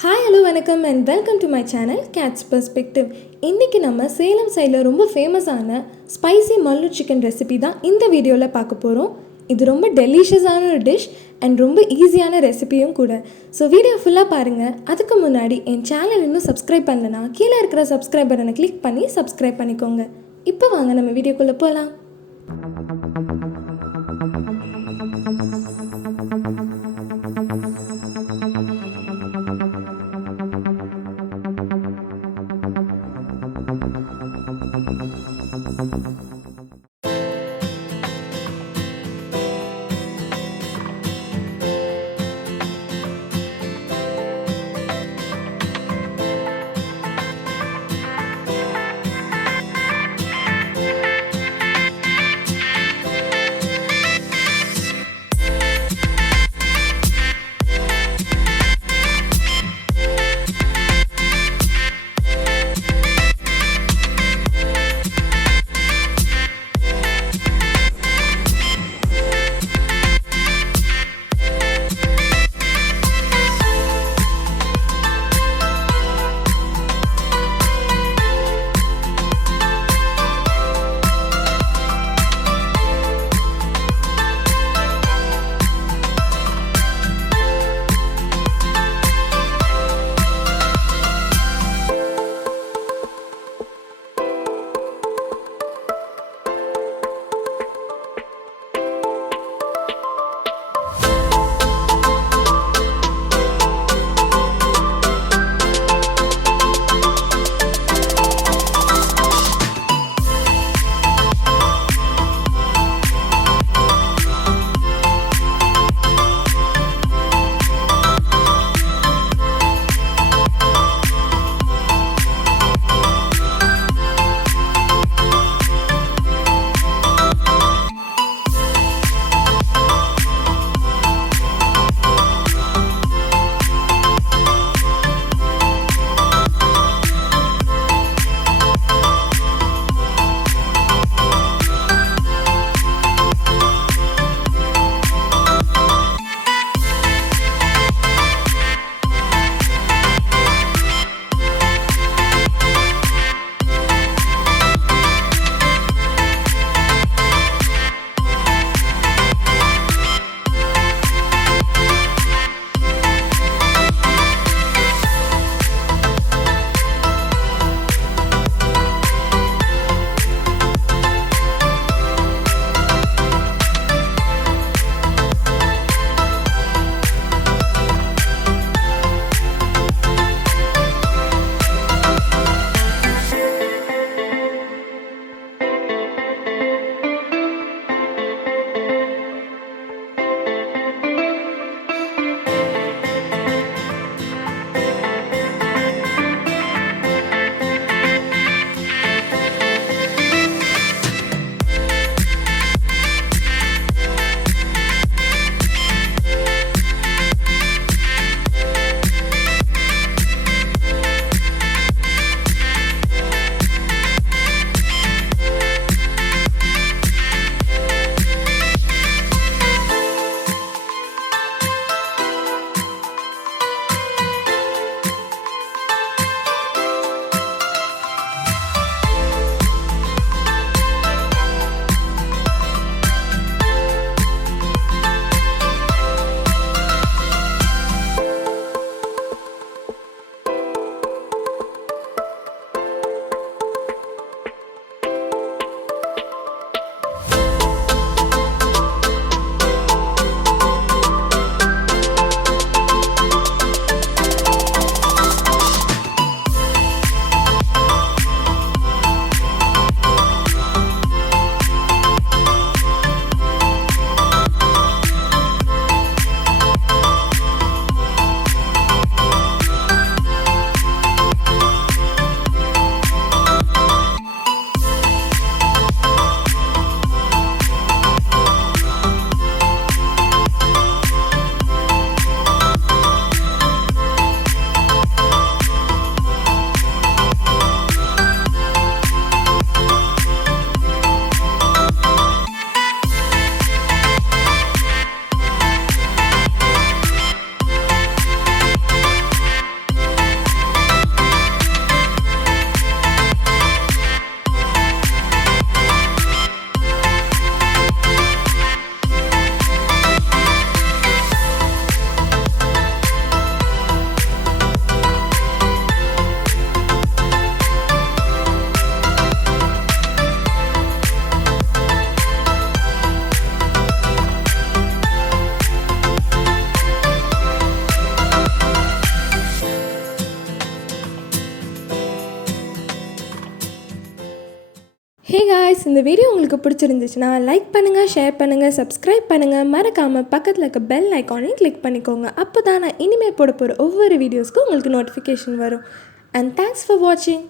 Hi hello வணக்கம் and welcome to my channel cats perspective. இன்றைக்கி நம்ம சேலம் சைடில் ரொம்ப ஃபேமஸான ஸ்பைசி மல்லூர் சிக்கன் ரெசிபி தான் இந்த வீடியோவில் பார்க்க போகிறோம். இது ரொம்ப டெலிஷியஸான ஒரு டிஷ் அண்ட் ரொம்ப ஈஸியான ரெசிபியும் கூட. ஸோ வீடியோ ஃபுல்லாக பாருங்கள். அதுக்கு முன்னாடி என் சேனல் இன்னும் சப்ஸ்கிரைப் பண்ணலனா கீழே இருக்கிற சப்ஸ்கிரைப் பட்டனை கிளிக் பண்ணி சப்ஸ்கிரைப் பண்ணிக்கோங்க. இப்போ வாங்க நம்ம வீடியோக்குள்ளே போகலாம். ஹே காய்ஸ், இந்த வீடியோ உங்களுக்கு பிடிச்சிருந்துச்சுன்னா லைக் பண்ணுங்கள், ஷேர் பண்ணுங்கள், சப்ஸ்கிரைப் பண்ணுங்கள். மறக்காமல் பக்கத்தில் இருக்க பெல் ஐக்கானையும் கிளிக் பண்ணிக்கோங்க. அப்போ தான் நான் இனிமேல் போட போகிற ஒவ்வொரு வீடியோஸ்க்கும் உங்களுக்கு நோட்டிஃபிகேஷன் வரும். அண்ட் தேங்க்ஸ் ஃபார் வாட்சிங்.